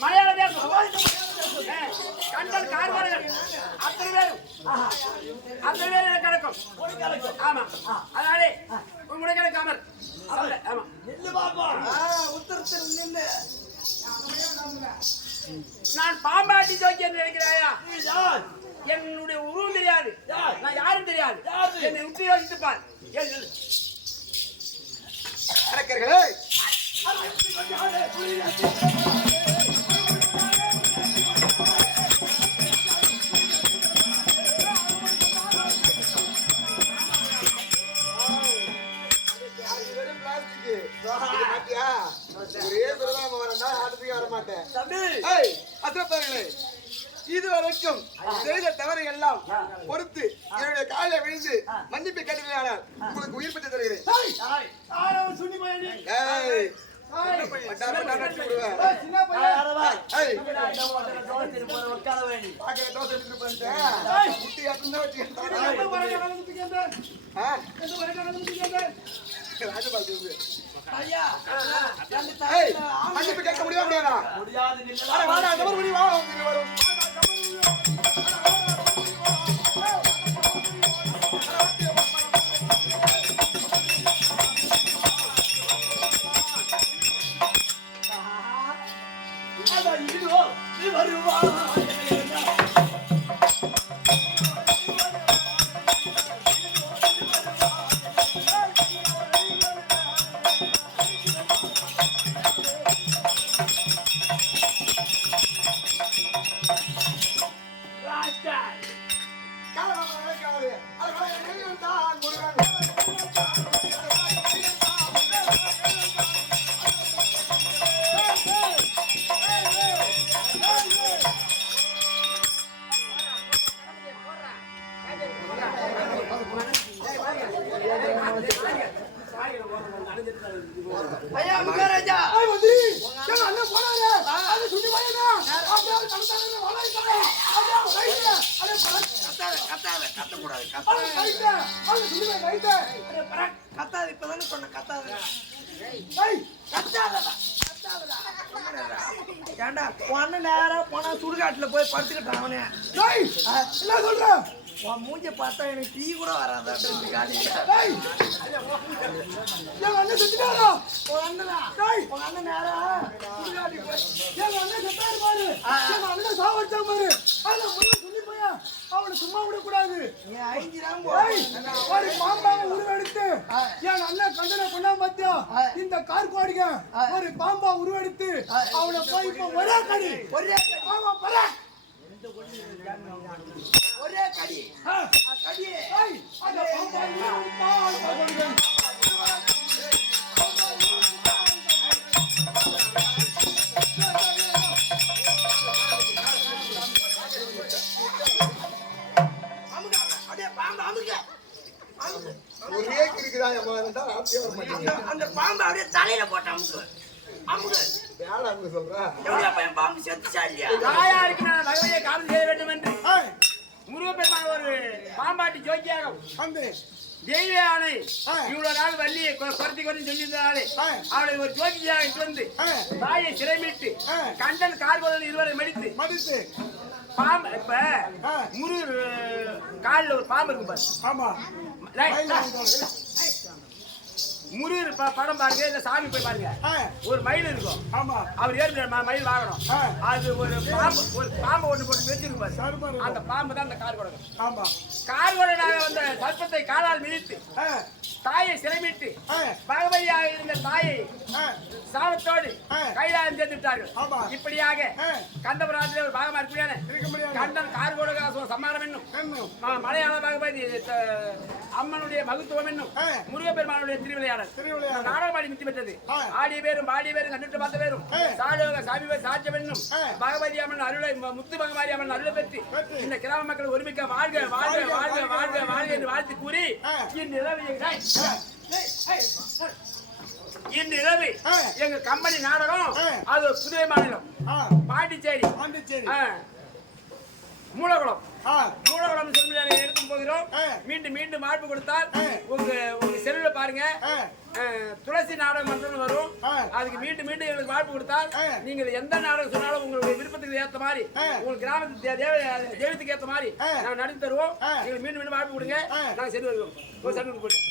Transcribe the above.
மலையாள தேசம் கண்டல் கார்வார்கள் அத்தனை பேரும் கிடக்கும். ஆமா, அதனாலே முடக்கிடக்காமர் ஆமா நான் பாம்பாட்டி ஜோக்கி என்று நினைக்கிறாயா? என்னுடைய உருவம் தெரியாது, நான் யாரும் தெரியாது. என்னை விட்டு யோசித்து பார். இதுவரைக்கும் செய்த தவறு எல்லாம் பொறுத்து என்னுடைய காலில் விழுந்து மன்னிப்பு கேட்டீர்களானால் உங்களுக்கு உயிர் பெற்று தருகிறேன். மன்னிப்பு கேட்க முடியாதா? நேரம் போனா சுடுகாட்டுல போய் படுத்துக்கிட்டான் அவனே. என்ன சொல்ற? உன் மூஞ்ச பார்த்தா எனக்கு டீ கூட வராது. அவனை சும்மா விடக்கூடாது. ஒரு பாம்பாவை உருவெடுத்து என் அண்ணன் கண்டனை கொண்டா பாத்தியா? இந்த கார்கோடிக ஒரு பாம்பா உருவெடுத்து அவனை போய் இப்ப ஒரே கடி ஒரே கடி அந்த பாம்பு அப்படியே தலையில போட்டான். பாம்பு செத்துச்சா இல்லையா? காவல் செய்ய வேண்டும் என்று முருகப்பெருமான் ஒரு பாம்பாட்டி ஜோக்கியாக தெய்வ ஆணை இவ்வளவு நாள் வள்ளியை குறைத்தி கொண்டு சொல்லியிருந்தாலே அவளை ஒரு ஜோக்கியாக வந்து தாயை சிறைமிட்டு கண்டன் கார்கோதல் இருவரை மடித்து பாம்பு இப்ப முருகர் காலில் ஒரு பாம்பு இருக்கு பாரு. ஆமா, முருகர் படம் பாருங்க, இல்ல சாமி போய் பாருங்க, ஒரு மயில் இருக்கும். ஆமா, அவர் ஏறி மயில் வாங்கணும். அது ஒரு பாம்பு ஒண்ணு போட்டு வச்சிருக்கு பாரு. அந்த பாம்பு தான் அந்த கார்கோடகன். ஆமா, கார்கோடனாக வந்த சர்ப்பத்தை காலால் மிதித்து தாயை சிறைமிட்டு பகவதியாக இருந்த தாயை சாபத்தோடு கைலாயம் சேர்த்து விட்டார்கள். இப்படியாக கந்தபுராணத்தில் ஒரு பாகமா இருக்க கண்டன் கார்கோடகாசுவ சம்மாரம் என்னும் மலையாள பகவதி அம்மனுடைய மகத்துவம் என்னும் முருகப்பெருமானுடைய திருவிளையாடல் நாடகமாடி முத்தி பெற்றது. ஆடிய பேரும் பாடிய பேரும் கண்டுட்டு பார்த்த பேரும் சாலோக சாமி சாட்சியம் என்னும் பகவதி அம்மன் அருளை முத்து பகவதி அம்மன் அருளை பெற்று இந்த கிராம மக்கள் ஒருமிக்க வாழ்க வாழ்க வாழ்க வாழ்க வாழ்க என்று வாழ்த்து கூறி இன்று இரவு எங்க கம்பெனி நாடகம் அது புதுவை மாநிலம் பாண்டிச்சேரி மூலகுளம் சொல்லி எடுத்து போகிறோம். மீண்டும் மீண்டும் வாய்ப்பு கொடுத்தால் உங்க செல்லுல பாருங்க துளசி நாடகம் மன்றம் வரும். அதுக்கு மீண்டும் மீண்டும் எங்களுக்கு வாய்ப்பு கொடுத்தால் நீங்க எந்த நாடகம் சொன்னாலும் உங்களுடைய விருப்பத்துக்கு ஏற்ற மாதிரி உங்க கிராமத்துக்கு தெய்வத்துக்கு ஏற்ற மாதிரி நாங்க நடத்தி தருவோம். எங்களுக்கு மீண்டும் மீண்டும் வாய்ப்பு கொடுங்க, நாங்க சரி வருவோம். ஒரு சரி போட்டு